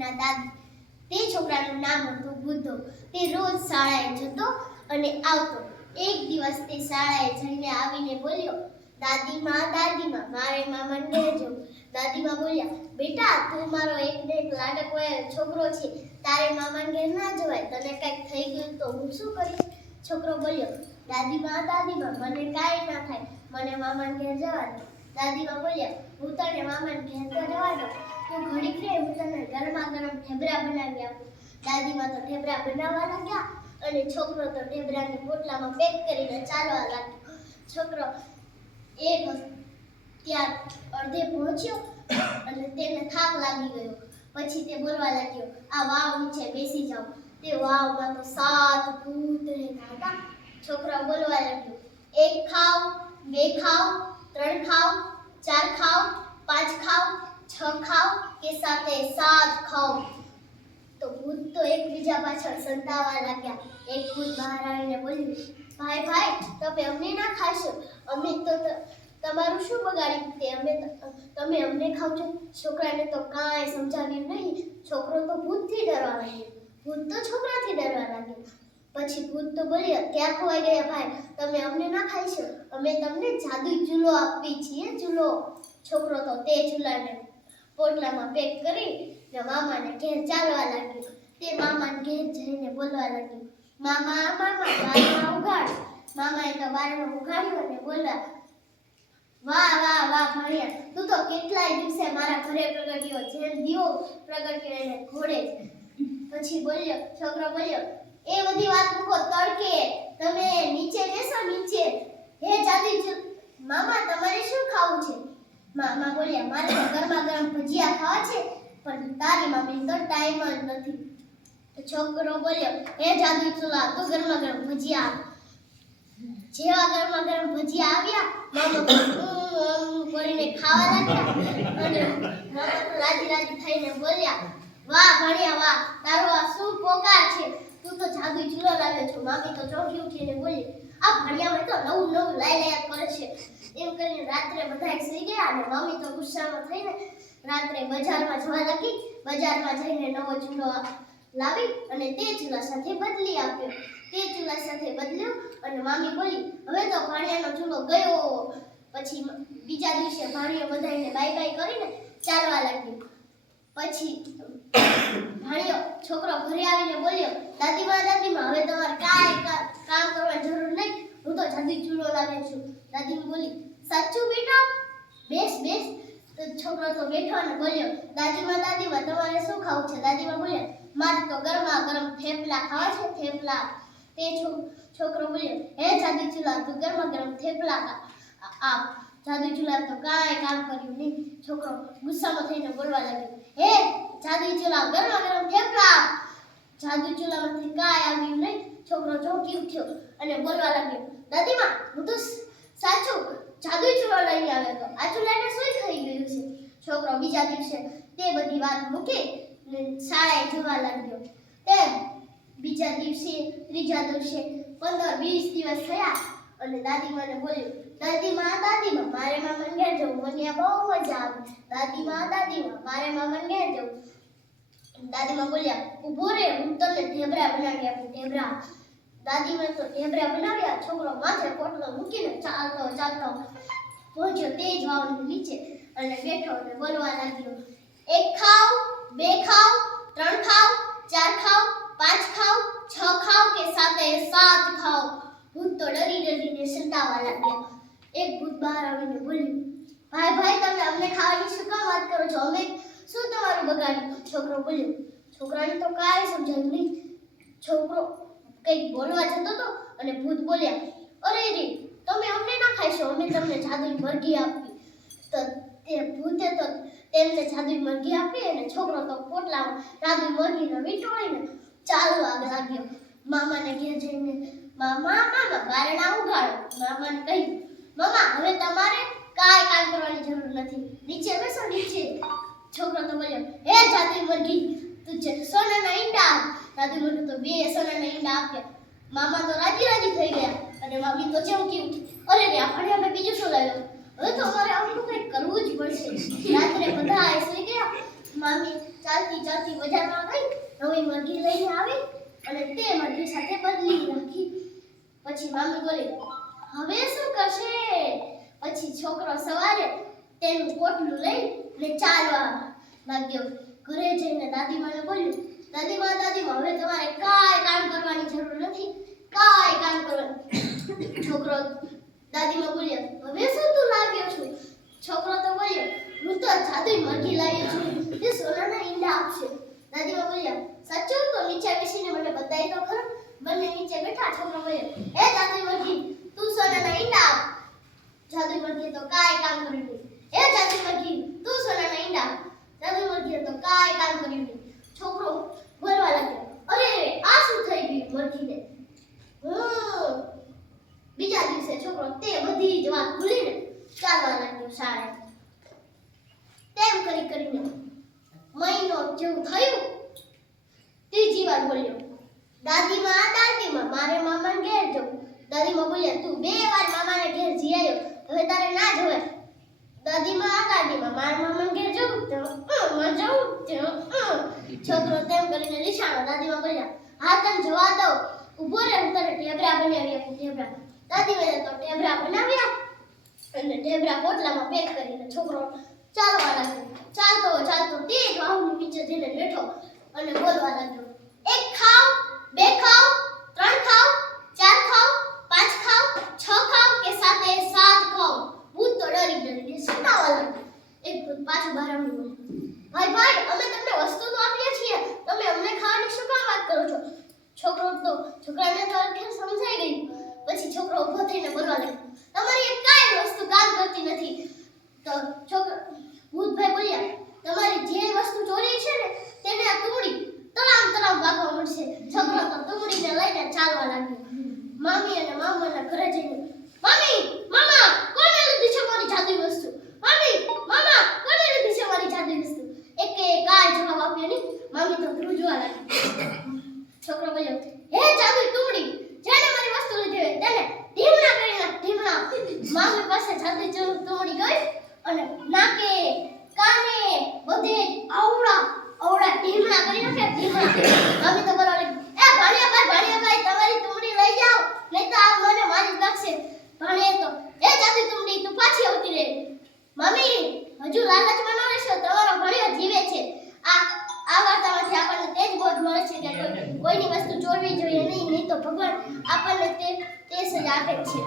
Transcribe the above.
તેના દાદી. તે છોકરાનું નામ હતું બુદ્ધો. તે રોજ શાળાએ જતો અને આવતો. એક દિવસ તે શાળાએ જઈને આવીને બોલ્યો, દાદીમાં, મારે મામાને ઘેર જવું. દાદીમાં બોલ્યા, બેટા તું મારો એકને એક લાડકવાયો છોકરો છે, તારે મામાને ઘેર ના જવાય, તને કંઈક થઈ ગયું તો હું શું કરીશ? છોકરો બોલ્યો, દાદીમાં, મને કાંઈ ના થાય, મને મામાને ઘેર જવા દો. દાદીમાં બોલ્યા, હું તને મામાને ઘેર તો જવા દઉં, તું ઘડીક રહે, હું તને ગરમા ગરમ ઢેબરા બનાવી આપું. દાદીમાં તો ઢેબરા બનાવવા લાગ્યા અને છોકરો તો ઢેબરાને પોટલામાં પેક કરીને ચાલવા લાગ્યો. છોકરો એક ત્યાં અડધે પહોંચ્યો અને તેને થાક લાગી ગયો. પછી તે બોલવા લાગ્યો, આ વાવ નીચે બેસી જાઓ. તે વાવમાં તો 7 ભૂત રહેતા હતા. છોકરો બોલવા લાગ્યો, 1 ખાવ, 2 ખાવ, 3 ખાવ, 4 ખાવ, 5 ખાવ, 6 ખાવ કે સાથે 7 ખાવ. તો ભૂત તો એકબીજા પાછળ સંતાવા લાગ્યા. એક ભૂત બહાર આવીને બોલ્યું, ભાઈ તમે અમને ના ખાશો, અમે તો તમારું શું બગાડ્યું? તમે અમને ખાવ છો? છોકરાને તો કાંઈ સમજાવ્યું નહીં. છોકરો તો ભૂતથી ડરવા લાગ્યો. ભૂત તો છોકરાથી ડરવા લાગ્યો. પછી ભૂત તો બોલ્યો, ક્યાં ખોવાઈ ગયા ભાઈ, તમે અમને ના ખાઈશો, અમે તમને જાદુઈ ચૂલો આપી છીએ, ચૂલો. છોકરો તો તે ચૂલાને પોટલામાં પેક કરી ને મામાને ઘેર ચાલવા લાગ્યો. તે મામાને ઘેર જઈને બોલવા લાગ્યો, મામા બારમાં ઉગાડ. મામાએ તો બારમાં ઉગાડ્યો અને બોલ્યા, વાહ ભણ્યા, તું તો કેટલાય દિવસે મારા ઘરે પ્રગટ્યો, જેમ દીવો પ્રગટ્યો એને ઘોડે. પછી બોલ્યો, છોકરો બોલ્યો, એ બધી વાત મૂકો, તડકે તમે નીચે બેસો, નીચે. હે જાદુઈ મામા, તમારે શું ખાવું છે? મામા બોલ્યા, મારે તો ગરમા ગરમ ભજીયા ખાવા છે, પણ તારી મમ્મી તો ટાઈમ જ નથી. તો છોકરો બોલ્યો, હે જાદુઈ ચૂલા, તું ગરમા ગરમ ભજીયા આપ. જેવા ગરમા ગરમ ભજીયા આવ્યા, મામા કરીને ખાવા લાગ્યા અને મામા તો રાજી થઈને બોલ્યા, વાહ ભણ્યા વાહ, તારો આ શું પોકાર છે, તું તો જાદુઈ ચૂલો લાવ્યો છો. મામી તો ચોંકી ઉઠીને બોલી, આ ભણ્યામાં તો નવું લાયા કરે છે. એમ કરીને રાત્રે બધા સૂઈ ગયા અને મમ્મી તો ગુસ્સામાં થઈને રાત્રે બજારમાં જવા લાગી. બજારમાં જઈને નવો ચૂલો લાવી અને તે ચૂલા સાથે બદલી આપ્યો. તે ચૂલા સાથે બદલ્યો અને મામી બોલી, હવે તો ભાણિયાનો ચૂલો ગયો. પછી બીજા દિવસે ભાણિયો બધાને બાય કરીને ચાલવા લાગ્યો. પછી ભાણિયો છોકરો ઘરે આવીને બોલ્યો, દાદીમાં, હવે તમારે કાંઈ કામ કરવાની જરૂર નહીં, હું તો જાદુઈ ચૂલો લાવ્યો છું. દાદીમાં બોલી, સાચું બેટા? બેસ. તો છોકરો તો બેઠો અને બોલ્યો, દાદીમાં, તમારે શું ખાવું છે? દાદીમાં બોલ્યા, મારે તો ગરમા ગરમ થેપલા ખાવા છે, થેપલા. તે છોકરો બોલ્યો, હે જાદુઈ ચૂલા, તું ગરમા ગરમ થેપલા આપ. જાદુઈ ચૂલા તો કાંઈ કામ કર્યું નહીં. છોકરો ગુસ્સામાં થઈને બોલવા લાગ્યો, હે જાદુઈ ચૂલા, ગરમા ગરમ થેપલા આપ. જાદુઈ ચૂલામાંથી કાંઈ આવ્યું નહીં. છોકરો ચોંકી ઉઠ્યો અને બોલવા લાગ્યો, દાદીમાં, હું તો સાચું જાદુઈ ચૂલો લઈને આવ્યો હતો, આ ચૂલાને શું થઈ ગયું છે? છોકરો બીજા દિવસે તે બધી વાત મૂકી ને શાળાએ જવા લાગ્યો. તેમ બીજા દિવસે, ત્રીજા દિવસે 15-20 દિવસ થયા અને દાદીમાને બોલ્યું, દાદીમાં, મારે મામાને ઘેર જવું, મને બહુ મજા આવી. દાદીમાં, મારે મામાને ઘેર જવું. દાદીમાં બોલ્યા, ઊભો રે, હું તને ઢેબરા બનાવી આપું, ઢેબરા. દાદીમાં તો ઢેબરા બનાવ્યા. છોકરો માથે પોટલો મૂકીને ચાલતો પહોંચ્યો તે જ વાવની નીચે અને બેઠો અને બોલવા લાગ્યો, 1 ખાવ, 2 ખાવ, 3 ખાવ, 4 ખાવ, 5 ખાવ, 6 ખાવ કે સાથે 7 ખાવ. ભૂત તો ડરીને સંતાવા લાગ્યા. એક ભૂત બહાર આવીને બોલ્યું, ભાઈ તમે અમને ખાવાની શું કામ વાત કરો છો? અમે શું તમારું બગાડ્યું? છોકરો બોલ્યો. છોકરાને તો કાંઈ સમજાયું નહીં. છોકરો કંઈક બોલવા જતો હતો અને ભૂત બોલ્યા, અરે તમે અમને ના ખાઈશો, અમે તમને જાદુઈ મરઘી આપી. તો તે ભૂતે તો તેમને જાદુઈ મરઘી આપી અને છોકરો તો પોટલામાં જાદુઈ મરઘીને વીંટોળીને ચાલવા લાગ્યો. મામાને ઘેર જઈને, મામા બારણા ઉગાડો. મામાને કહ્યું, મામા, હવે તમારે કાંઈ કામ કરવાની જરૂર નથી, નીચે બેસો, નીચે. છોકરો તો બોલ્યો, હે જાદુઈ મરઘી, તું સોનાના ઈંડા આપ. જાદુઈ મરઘી તો 2 સોનાના ઈંડા આપ્યા. મામા તો રાજી થઈ ગયા અને મામી તો ચોંકી ઉઠી, અરે આપણે બીજું શું લાવ્યો? હવે તો અમારે આવું કંઈક કરવું જ પડશે. રાત્રે બધા સૂઈ ગયા મામી ચાલતી ચાલતી બજારમાં ગઈ, નવી મરઘી લઈને આવી અને તે મરઘી સાથે બદલી રાખી. પછી મામી બોલી, હવે શું કરશે? પછી છોકરો સવારે તેનું પોટલું લઈને ચાલવા લાગ્યો. ઘરે જઈને દાદીમાને બોલ્યું, દાદીમા હવે તમારે કાંઈ કામ કરવાની જરૂર નથી, કાંઈ કામ કરવાનું. છોકરો દાદીમા બોલ્યા, હવે શું તું લાવ્યો છું? છોકરો તો બોલ્યો, હું તો જાદુઈ મરઘી લાવ્યો છું, તે સોનાના ઈંડા આપશે. દાદીમા બોલ્યા, સાચું? તો નીચે બેસીને મને બતાવી તો ખરો. બંને નીચે બેઠા. છોકરો બોલ્યો, એ જાદુઈ મરઘી, તું સોનાના ઈંડા આપ. જાદુઈ મરઘી તો કાંઈ કામ કર્યું નહીં. એ જાદુઈ મરઘી, તું સોનાના ઈંડા આપ. જાદુઈ મરઘી તો કાંઈ કામ કર્યું નહીં. છોકરો બોલવા લાગ્યો, અરે આ શું થઈ ગયું મરઘીને? બીજા દિવસે છોકરો તે બધી જ વાત ભૂલીને ચાલવા લાગ્યો શાળાએ. તેમ કરીને મહિનો જેવું થયું. ત્રીજી વાર બોલ્યો, દાદીમા મારે મામાને ઘેર જવું. દાદીમા બોલ્યા, તું 2 વાર મામાને ઘેર જઈ આવ્યો, હવે તારે ના જોવે. દાદીમા મારે મામાને ઘેર જવું છોકરો તેમ કરીને નિશાળો. દાદીમા બોલ્યા, હા તને જવા દઉં, ઊભો રહે, હું તને ઢેબરા બનાવી આપું. ઢેબરા. દાદીમાએ તો ઢેબરા બનાવ્યા અને ઢેબરા પોટલામાં પેક કરીને છોકરો ચાલવા લાગ્યો. ચાલતો તે વાવની નીચે જઈને બેઠો અને બોલવા લાગ્યો, 1 ખાવ, 2 ખાવ, 3 ખાવ, 4 ખાવ, 5 ખાવ, 6 ખાવ કે 7 ખાવ. ભૂત તો ડરીને સુતાવા લાગ્યો. એક ભૂત પાછું બહાર આવી બોલ્યો, ભાઈ અમે તમને વસ્તુ તો આપીએ છીએ, તમે અમને ખાવાની શું કામ વાત કરો છો? છોકરાને તો આખરે સમજાઈ ગયું. પછી છોકરો ઊભો થઈને બોલવા લાગ્યો, તમારી એક કાંઈ વસ્તુ કામ કરતી નથી. તો ભૂતભાઈ બોલ્યા, તમારી જે વસ્તુ ચોરી છે ને તેને આ તુમડી તળામ વાગવા મળશે. છોકરો તો તુમડીને લઈને ચાલવા લાગ્યો. મામી અને મામાના ઘરે જઈને, મામા કોને લીધી છે મારી જાદુઈ વસ્તુ? મામા કોને લીધી છે મારી જાદુઈ વસ્તુ? એકે કાંઈ જવાબ આપ્યો નહીં. મામી તો ધ્રુજવા લાગી. છોકરો બોલ્યો, હે જાદુઈ તુમડી, જેને મારી વસ્તુ લીધી હોય તેને ઢીમણા કરી નાખ, ઢીમણા. મામી પાસે જાદુઈ તુમડી ગઈ અને નાકે કાને બધે આવડા ઢીમણા કરી નાખ્યા. ઢીમણા. મામી તો બોલવા લાગી, એ ભાણિયાભાઈ તમારી તુમડી લઈ જાઓ, નહીં તો આ મને મારી નાખશે. ભાણિયે તો, એ જાદુઈ તુમડી તું પાછી આવતી રહે. મામી હજુ લાલચમાં ન રહેશો, તમારો ભાણિયો જીવે છે. આ વાર્તામાંથી આપણને તે જ બોધ મળે છે કે કોઈની વસ્તુ ચોરવી જોઈએ નહીં તો ભગવાન આપણને તે સજા આપે છે.